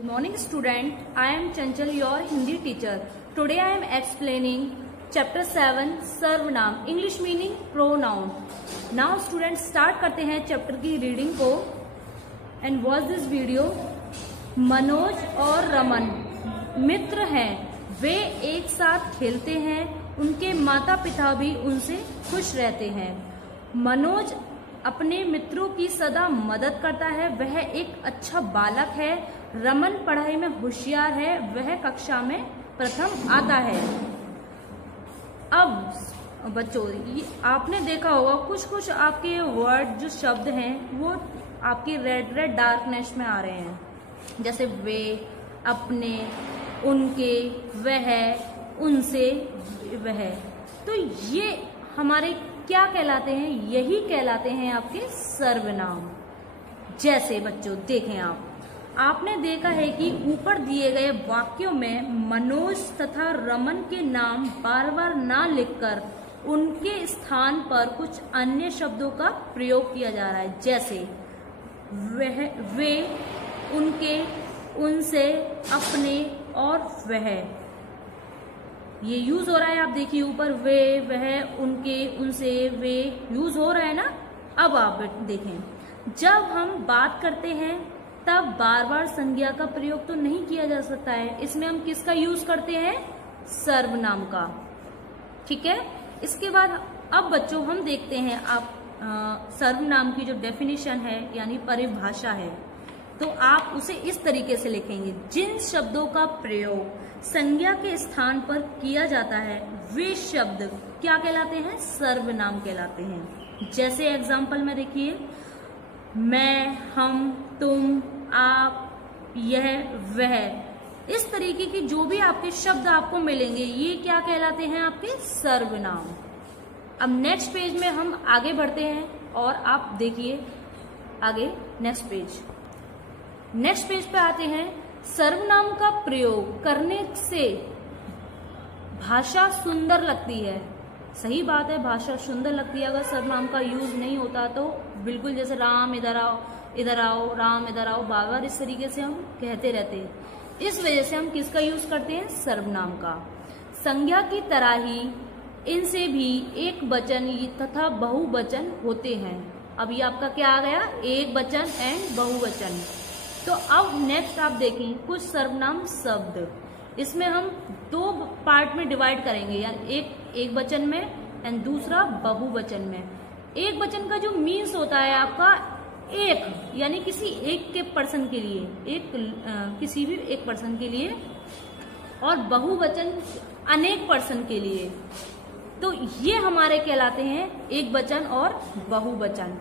Good morning student, I am Chanchal, your Hindi teacher. Today I am explaining chapter 7 सर्वनाम, English meaning pronoun. Now students start करते हैं chapter की reading को and watch this video. Manoj और रमन मित्र हैं, वे एक साथ खेलते हैं, उनके माता पिता भी उनसे खुश रहते हैं। मनोज अपने मित्रों की सदा मदद करता है, वह एक अच्छा बालक है। रमन पढ़ाई में होशियार है, वह कक्षा में प्रथम आता है। अब बच्चों, आपने देखा होगा कुछ आपके वर्ड जो शब्द हैं वो आपकी रेड डार्कनेस में आ रहे हैं, जैसे वे, अपने, उनके, वह, उनसे, वह। तो ये हमारे क्या कहलाते हैं? यही कहलाते हैं आपके सर्वनाम। जैसे बच्चों देखें, आपने देखा है कि ऊपर दिए गए वाक्यों में मनोज तथा रमन के नाम बार बार ना लिखकर उनके स्थान पर कुछ अन्य शब्दों का प्रयोग किया जा रहा है, जैसे वह, वे, उनके, उनसे, अपने और वह। ये यूज हो रहा है, आप देखिए ऊपर वे, वह, उनके, उनसे, वे यूज हो रहा है ना। अब आप देखें, जब हम बात करते हैं तब बार बार संज्ञा का प्रयोग तो नहीं किया जा सकता है, इसमें हम किसका यूज करते हैं? सर्वनाम का। ठीक है। इसके बाद अब बच्चों हम देखते हैं सर्वनाम की जो डेफिनेशन है यानी परिभाषा है, तो आप उसे इस तरीके से लिखेंगे, जिन शब्दों का प्रयोग संज्ञा के स्थान पर किया जाता है वे शब्द क्या कहलाते हैं? सर्वनाम कहलाते हैं। जैसे एग्जाम्पल में देखिए, मैं, हम, तुम, आप, यह, वह। इस तरीके की जो भी आपके शब्द आपको मिलेंगे ये क्या कहलाते हैं? आपके सर्वनाम। अब नेक्स्ट पेज में हम आगे बढ़ते हैं और आप देखिए आगे नेक्स्ट पेज पे आते हैं। सर्वनाम का प्रयोग करने से भाषा सुंदर लगती है। सही बात है, भाषा सुंदर लगती है अगर सर्वनाम का यूज नहीं होता तो। बिल्कुल जैसे राम इधर आओ, इधर आओ, राम इधर आओ, बार बार इस तरीके से हम कहते रहते हैं। इस वजह से हम किसका यूज करते हैं? सर्वनाम का। संज्ञा की तरह ही इनसे भी एक वचन तथा बहुवचन होते हैं। अब ये आपका क्या आ गया? एक वचन एंड बहुवचन। तो अब नेक्स्ट आप देखें कुछ सर्वनाम शब्द, इसमें हम दो पार्ट में डिवाइड करेंगे, यानी एक वचन में एंड दूसरा बहुवचन में। एक वचन का जो मीन्स होता है आपका एक, यानी किसी एक के पर्सन के लिए, किसी भी एक पर्सन के लिए, और बहुवचन अनेक पर्सन के लिए। तो ये हमारे कहलाते हैं एक वचन और बहुवचन।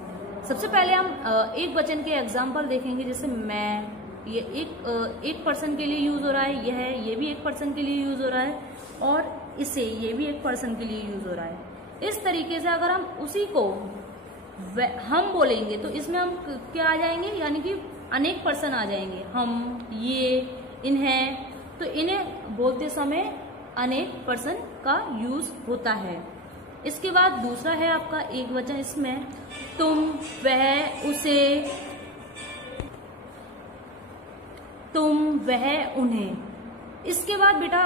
सबसे पहले हम एक वचन के एग्जाम्पल देखेंगे, जैसे मैं, ये एक पर्सन के लिए यूज हो रहा है, ये भी एक पर्सन के लिए यूज हो रहा है, और इसे ये भी एक पर्सन के लिए यूज हो रहा है। इस तरीके से अगर हम उसी को हम बोलेंगे तो इसमें हम क्या आ जाएंगे? यानी कि अनेक पर्सन आ जाएंगे। हम, ये, इन्हें, तो इन्हें बोलते समय अनेक पर्सन का यूज होता है। इसके बाद दूसरा है आपका एक वचन, इसमें तुम, वह, उसे, तुम, वह, उन्हें। इसके बाद बेटा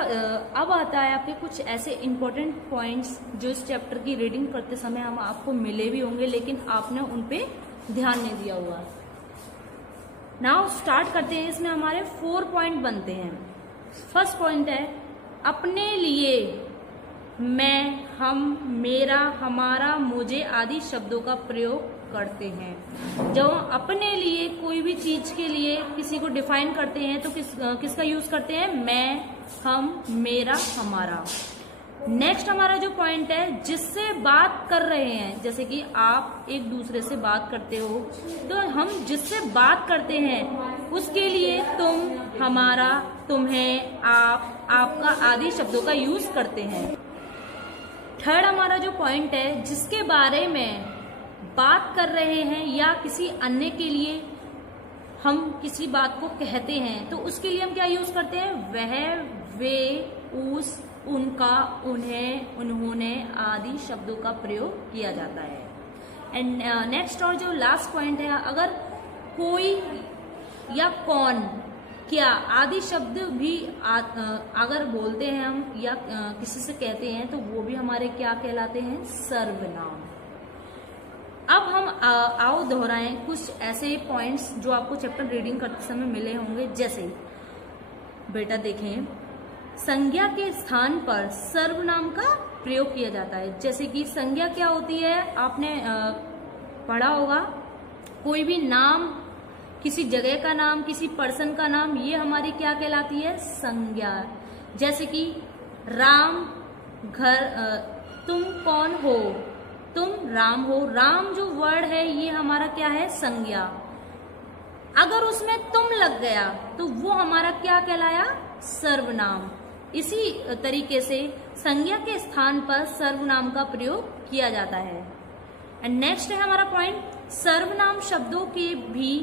अब आता है आपके कुछ ऐसे इंपॉर्टेंट पॉइंट्स जो इस चैप्टर की रीडिंग करते समय हम आपको मिले भी होंगे, लेकिन आपने उन पे ध्यान नहीं दिया हुआ। नाउ स्टार्ट करते हैं। इसमें हमारे 4 पॉइंट बनते हैं। फर्स्ट पॉइंट है अपने लिए। मैं, हम, मेरा, हमारा, मुझे आदि शब्दों का प्रयोग करते हैं। जब हम अपने लिए कोई भी चीज के लिए किसी को डिफाइन करते हैं तो किसका यूज करते हैं? मैं, हम, मेरा, हमारा। नेक्स्ट हमारा जो पॉइंट है, जिससे बात कर रहे हैं, जैसे कि आप एक दूसरे से बात करते हो तो हम जिससे बात करते हैं उसके लिए तुम, हमारा, तुम्हें, आप, आपका आदि शब्दों का यूज करते हैं। थर्ड हमारा जो पॉइंट है, जिसके बारे में बात कर रहे हैं या किसी अन्य के लिए हम किसी बात को कहते हैं तो उसके लिए हम क्या यूज करते हैं? वह, वे, उस, उनका, उन्हें, उन्होंने आदि शब्दों का प्रयोग किया जाता है। एंड नेक्स्ट और जो लास्ट पॉइंट है, अगर कोई या कौन क्या आदि शब्द भी अगर बोलते हैं हम या किसी से कहते हैं तो वो भी हमारे क्या कहलाते हैं? सर्वनाम। अब हम आओ दोहराएं कुछ ऐसे पॉइंट्स जो आपको चैप्टर रीडिंग करते समय मिले होंगे। जैसे बेटा देखें, संज्ञा के स्थान पर सर्वनाम का प्रयोग किया जाता है। जैसे कि संज्ञा क्या होती है, आपने पढ़ा होगा, कोई भी नाम, किसी जगह का नाम, किसी पर्सन का नाम, ये हमारी क्या कहलाती है? संज्ञा। जैसे कि राम घर, तुम कौन हो? तुम राम हो। राम जो वर्ड है ये हमारा क्या है? संज्ञा। अगर उसमें तुम लग गया तो वो हमारा क्या कहलाया? सर्वनाम। इसी तरीके से संज्ञा के स्थान पर सर्वनाम का प्रयोग किया जाता है। एंड नेक्स्ट है हमारा पॉइंट, सर्वनाम शब्दों के भी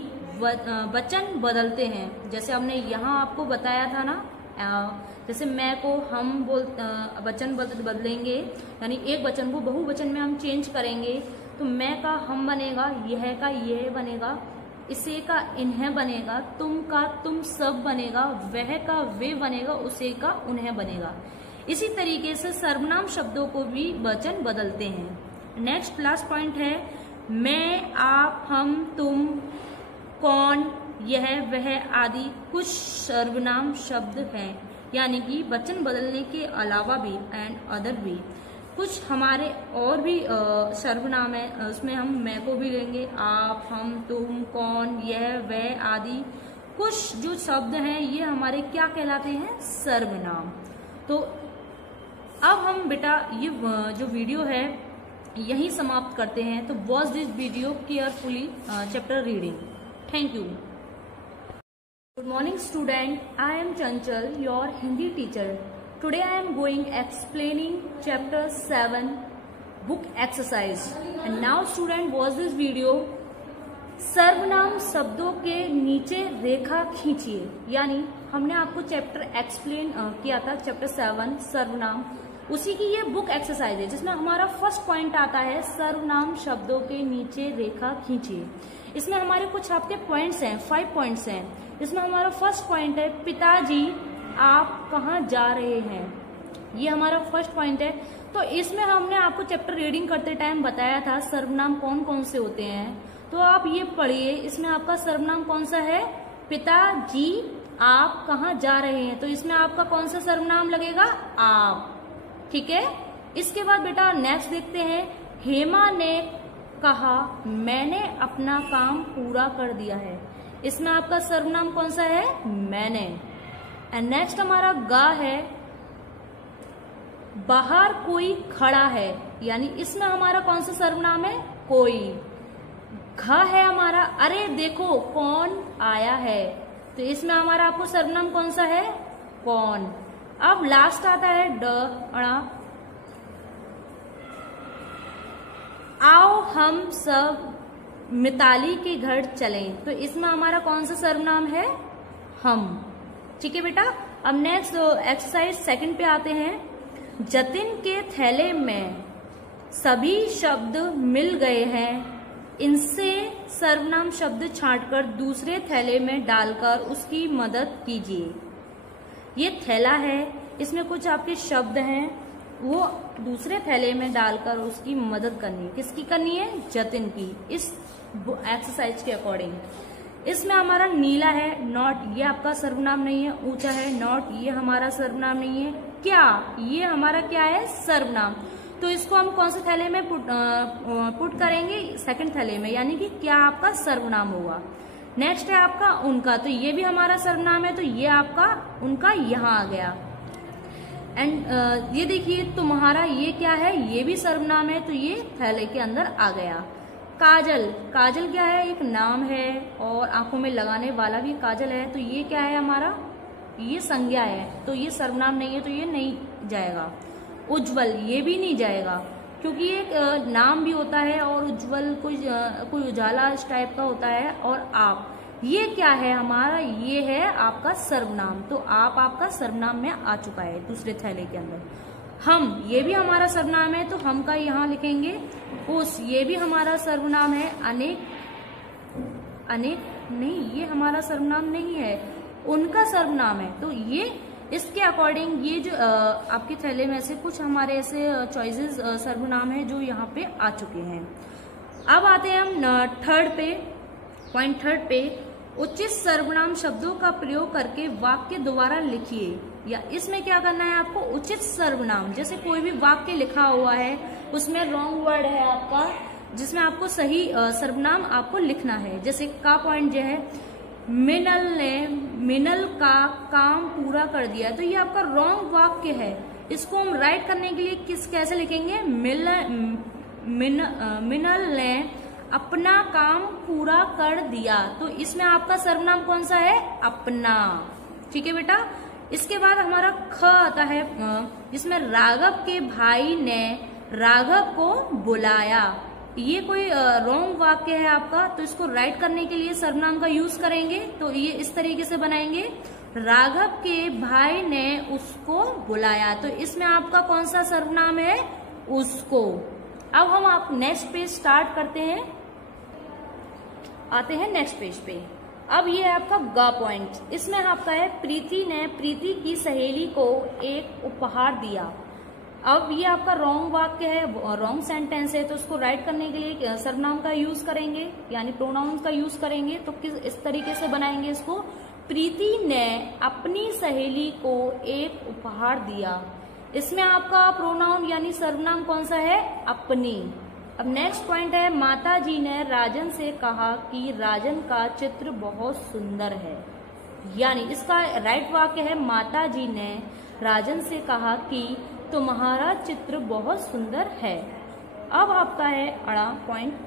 वचन बदलते हैं। जैसे हमने यहाँ आपको बताया था ना, जैसे मैं को हम वचन बदलेंगे, यानी एक वचन को बहुवचन में हम चेंज करेंगे तो मैं का हम बनेगा, यह का यह बनेगा, इसे का इन्हें बनेगा, तुम का तुम सब बनेगा, वह का वे बनेगा, उसे का उन्हें बनेगा। इसी तरीके से सर्वनाम शब्दों को भी वचन बदलते हैं। नेक्स्ट लास्ट पॉइंट है, मैं, आप, हम, तुम, कौन, यह, वह आदि कुछ सर्वनाम शब्द हैं, यानी कि वचन बदलने के अलावा भी एंड अदर भी कुछ हमारे और भी सर्वनाम है। उसमें हम मैं को भी लेंगे, आप, हम, तुम, कौन, यह, वह आदि कुछ जो शब्द हैं ये हमारे क्या कहलाते हैं? सर्वनाम। तो अब हम बेटा ये जो वीडियो है यही समाप्त करते हैं। तो watch this video carefully chapter reading. Thank you. Good morning student, I am Chanchal, your Hindi teacher. Today I am going explaining chapter 7 book exercise. And now student watch this video. सर्वनाम शब्दों के नीचे रेखा खींचिए, यानी हमने आपको chapter explain किया था, chapter 7 सर्वनाम, उसी की ये बुक एक्सरसाइज है जिसमें हमारा फर्स्ट पॉइंट आता है सर्वनाम शब्दों के नीचे रेखा खींचिए। इसमें हमारे कुछ आपके पॉइंट्स हैं, 5 पॉइंट्स हैं। इसमें हमारा फर्स्ट पॉइंट है, पिताजी आप कहाँ जा रहे हैं, ये हमारा फर्स्ट पॉइंट है। तो इसमें हमने आपको चैप्टर रीडिंग करते टाइम बताया था सर्वनाम कौन कौन से होते हैं, तो आप ये पढ़िए। इसमें आपका सर्वनाम कौन सा है? पिताजी आप कहाँ जा रहे हैं, तो इसमें आपका कौन सा सर्वनाम लगेगा? आप। ठीक है। इसके बाद बेटा नेक्स्ट देखते हैं, हेमा ने कहा मैंने अपना काम पूरा कर दिया है, इसमें आपका सर्वनाम कौन सा है? मैंने। एंड नेक्स्ट हमारा गा है, बाहर कोई खड़ा है, यानी इसमें हमारा कौन सा सर्वनाम है? कोई। घ है हमारा, अरे देखो कौन आया है, तो इसमें हमारा आपको सर्वनाम कौन सा है? कौन। अब लास्ट आता है ड अड़ा, आओ हम सब मिताली के घर चलें, तो इसमें हमारा कौन सा सर्वनाम है? हम। ठीक है बेटा। अब नेक्स्ट एक्सरसाइज 2 पे आते हैं, जतिन के थैले में सभी शब्द मिल गए हैं, इनसे सर्वनाम शब्द छांटकर दूसरे थैले में डालकर उसकी मदद कीजिए। ये थैला है, इसमें कुछ आपके शब्द हैं, वो दूसरे थैले में डालकर उसकी मदद करनी है। किसकी करनी है? जतिन की, इस एक्सरसाइज के अकॉर्डिंग। इसमें हमारा नीला है, नॉट, ये आपका सर्वनाम नहीं है। ऊंचा है, नॉट, ये हमारा सर्वनाम नहीं है। क्या, ये हमारा क्या है? सर्वनाम। तो इसको हम कौन से थैले में पुट करेंगे? सेकंड थैले में, यानी कि क्या आपका सर्वनाम होगा। नेक्स्ट है आपका उनका, तो ये भी हमारा सर्वनाम है, तो ये आपका उनका यहाँ आ गया। एंड ये देखिए तुम्हारा, ये क्या है? ये भी सर्वनाम है, तो ये थैले के अंदर आ गया। काजल, काजल क्या है? एक नाम है और आंखों में लगाने वाला भी काजल है, तो ये क्या है हमारा? ये संज्ञा है, तो ये सर्वनाम नहीं है, तो ये नहीं जाएगा। उज्जवल, ये भी नहीं जाएगा, क्योंकि एक नाम भी होता है और उज्जवल कोई उजाला इस टाइप का होता है। और आप, ये क्या है हमारा? ये है आपका सर्वनाम, तो आप आपका सर्वनाम में आ चुका है दूसरे थैले के अंदर। हम, ये भी हमारा सर्वनाम है, तो हम का यहाँ लिखेंगे उस, ये भी हमारा सर्वनाम है। अनेक, अनेक नहीं, ये हमारा सर्वनाम नहीं है, उनका सर्वनाम है। तो ये इसके अकॉर्डिंग ये जो आपके थैले में से कुछ हमारे ऐसे चॉइसेस सर्वनाम है जो यहाँ पे आ चुके हैं। अब आते हैं हम थर्ड पे, पॉइंट थर्ड पे, उचित सर्वनाम शब्दों का प्रयोग करके वाक्य दोबारा लिखिए। या इसमें क्या करना है आपको, उचित सर्वनाम, जैसे कोई भी वाक्य लिखा हुआ है उसमें रॉन्ग वर्ड है आपका, जिसमें आपको सही सर्वनाम आपको लिखना है। जैसे का पॉइंट जो है, मिनल ने मिनल का काम पूरा कर दिया, तो ये आपका रॉन्ग वाक्य है। इसको हम राइट करने के लिए कैसे लिखेंगे, मिनल ने अपना काम पूरा कर दिया, तो इसमें आपका सर्वनाम कौन सा है, अपना। ठीक है बेटा। इसके बाद हमारा ख आता है, जिसमें राघव के भाई ने राघव को बुलाया। ये कोई रॉन्ग वाक्य है आपका, तो इसको राइट करने के लिए सर्वनाम का यूज करेंगे। तो ये इस तरीके से बनाएंगे, राघव के भाई ने उसको बुलाया, तो इसमें आपका कौन सा सर्वनाम है, उसको। अब हम आप नेक्स्ट पेज स्टार्ट करते हैं, आते हैं नेक्स्ट पेज पे। अब ये है आपका ग पॉइंट। इसमें आपका है, प्रीति ने प्रीति की सहेली को एक उपहार दिया। अब ये आपका रॉन्ग वाक्य है, रॉन्ग सेंटेंस है, तो उसको राइट करने के लिए सर्वनाम का यूज करेंगे, यानी प्रोनाउन का यूज करेंगे। तो इस तरीके से बनाएंगे इसको, प्रीति ने अपनी सहेली को एक उपहार दिया। इसमें आपका प्रोनाउन यानी सर्वनाम कौन सा है, अपनी। अब नेक्स्ट पॉइंट है, माता जी ने राजन से कहा कि राजन का चित्र बहुत सुंदर है। यानी इसका राइट वाक्य है, माता जी ने राजन से कहा कि तुम्हारा चित्र बहुत सुंदर है। अब आपका है अड़ा पॉइंट,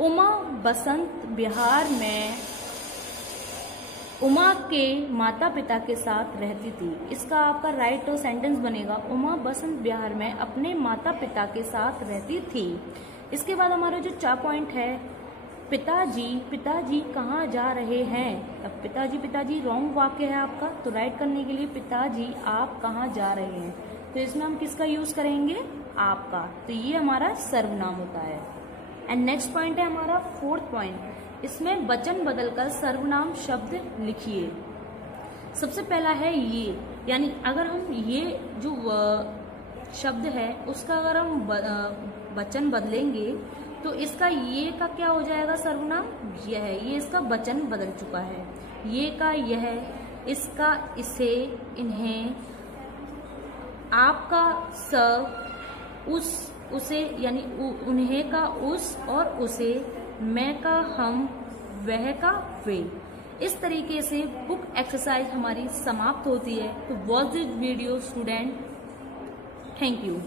उमा बसंत बिहार में उमा के माता पिता के साथ रहती थी। इसका आपका राइट सेंटेंस बनेगा, उमा बसंत बिहार में अपने माता पिता के साथ रहती थी। इसके बाद हमारा जो 4 पॉइंट है, पिताजी कहाँ जा रहे हैं। अब पिताजी रॉन्ग वाक्य है आपका, तो राइट करने के लिए पिताजी आप कहाँ जा रहे हैं, तो इसमें हम किसका यूज करेंगे, आपका। तो ये हमारा सर्वनाम होता है। एंड नेक्स्ट पॉइंट है हमारा 4th पॉइंट, इसमें वचन बदलकर सर्वनाम शब्द लिखिए। सबसे पहला है ये, यानी अगर हम ये जो शब्द है उसका अगर हम वचन बदलेंगे तो इसका ये का क्या हो जाएगा, सर्वनाम यह है। ये इसका वचन बदल चुका है, ये का यह, इसका इसे, इन्हें, आपका स, उस उसे, यानी उन्हें का उस और उसे, मैं का हम, वह का वे। इस तरीके से बुक एक्सरसाइज हमारी समाप्त होती है। तो watch this video student, thank you.